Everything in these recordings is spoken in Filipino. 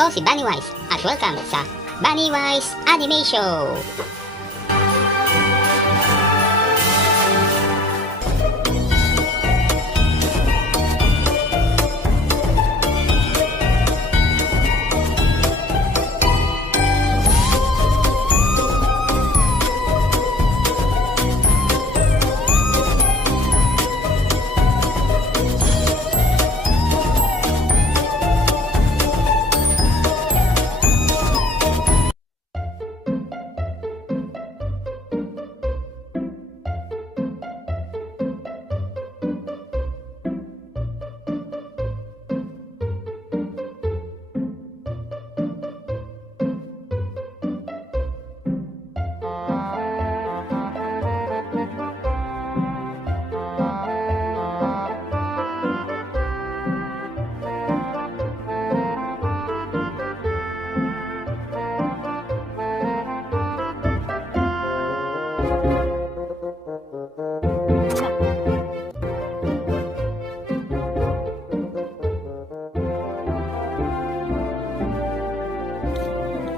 Ako si Bunny Wise at welcome sa Bunny Wise Anime Show!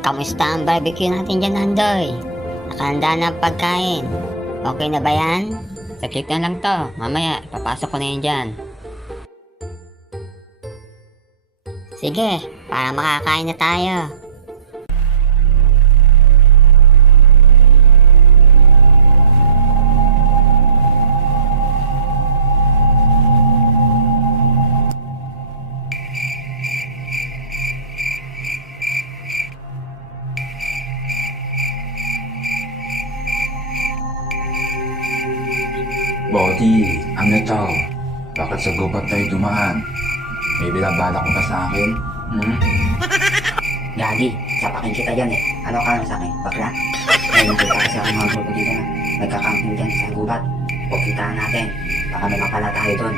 Kamusta ang barbecue natin dyan, Andoy? Nakahanda na ang pagkain. Okay na ba yan? Saglit na lang to. Mamaya, ipapasok ko na yan dyan. Sige, para makakain na tayo. Body, ano to? Bakit sa gubat tayo dumaan? May binabala ko pa sa akin? Gagi, sapakin kita dyan eh. Ano ka lang sa akin, bakla? Ngayon nakita kasi ako mga grupo dito na nagkakamping dyan sa gubat. Huwag kitaan natin. Baka may mapala tayo doon.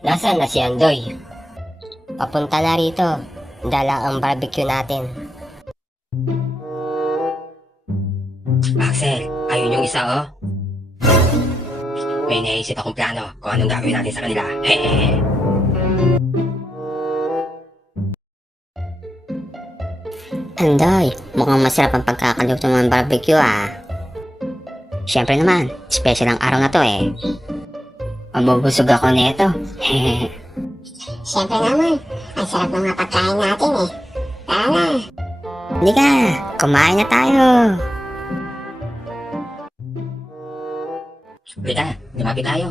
Nasaan na si Andoy? Papunta na rito. Dala ang barbecue natin. Axel, ayun yung isa oh. May naisip akong plano kung anong gagawin natin sa kanila. Andoy, mukhang masarap ang pagkakaluto ng barbecue ah. Siyempre naman, special ang araw na to eh. Mabubusog ako nito. Siyempre naman, ang sarap ng mga pagkain natin eh. Tara na. Halika, kumain na tayo. Halika na, lumapit tayo.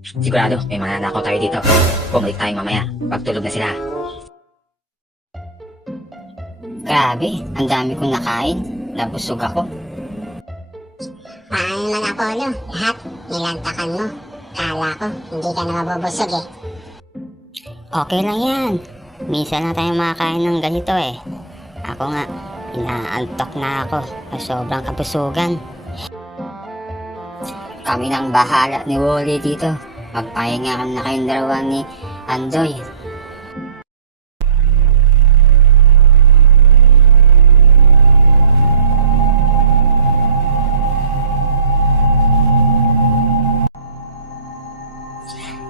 Sigurado, may mananakaw tayo dito. Bumalik tayo mamaya, pagtulog na sila. Grabe, ang dami kong nakain. Nabusog ako. Paano naman Apollo? Lahat, nilantakan mo. Kala ko, hindi ka na mabubusog eh. Okay lang yan. Minsan lang tayo makakain ng ganito eh. Ako nga, inaantok na ako sa sobrang kabusugan. Kami nang bahala ni Wally dito. Magpahinga na kayong dalawa ni Andoy.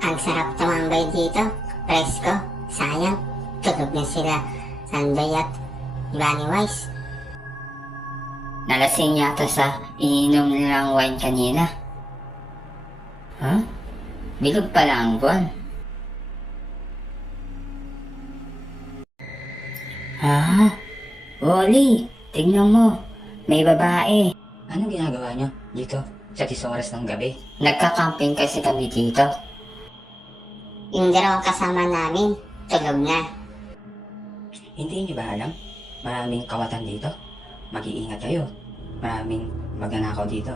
Ang sarap tumambay dito. Presko. Sayang. Tulog na sila. Sandoy at Bunny Wise. Nalasing yata sa ininom nilang wine kanina. Huh? Bilog pala ang buwan. Ha? Wally, tignan mo. May babae. Anong ginagawa nyo dito sa 10 oras ng gabi? Nagka-camping kasi kami dito. Yung dalawang kasama namin, tulog na. Hindi nyo ba alam? Maraming kawatan dito. Mag-iingat kayo. Maraming magnanakaw dito.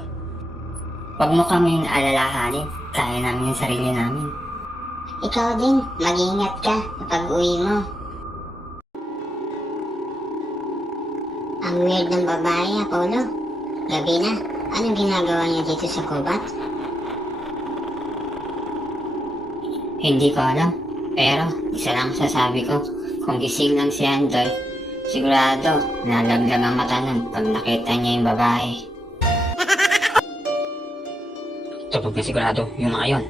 Huwag mo kaming alalahanin. Kaya namin yung sarili namin. Ikaw din, mag-iingat ka kapag uwi mo. Ang weird ng babae, Apollo. Gabi na. Anong ginagawa niya dito sa kubat? Hindi ko alam. Pero isa lang sasabi ko. Kung gising lang si Andoy, sigurado nalaglag ang mata nun pag nakita niya yung babae. Tupog na sigurado yung mga yon.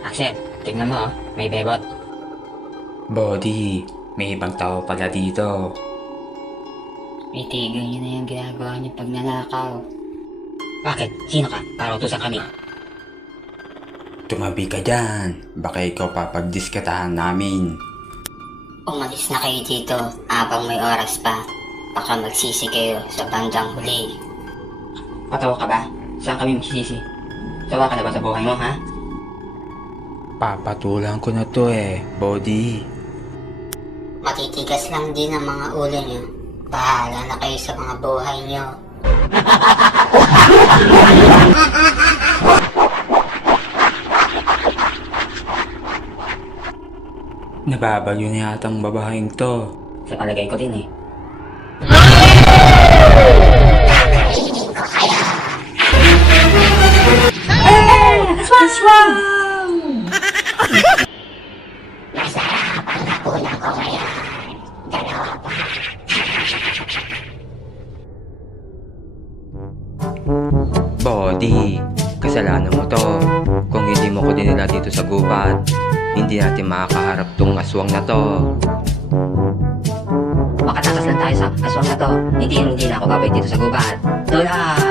Axel, tignan mo oh, may bebot. Body, may ibang tao pala dito. Itigil niyo na yung ginagawa niyo pag nanakaw. Bakit? Sino ka? Para utusan kami. Tumabi ka dyan. Baka ikaw papagdiskatahan namin. Umalis na kayo dito habang may oras pa. Baka magsisi kayo sa bandang huli. Patawa ka ba? Saan kami magsisisi? Sawa ka na ba sa buhay mo, ha? Papatulan ko na to Body. Matitigas lang din ang mga ulo niyo. Bahala na kayo sa mga buhay niyo. Nababaliw na yata ang babaeng to. Sa palagay ko din eh. Body, kasalanan mo to. Kung hindi mo ko dinala dito sa gubat, hindi natin makakaharap tong aswang na to. Makatakas lang tayo sa aswang na to. Hindi na ako babay dito sa gubat. Lola!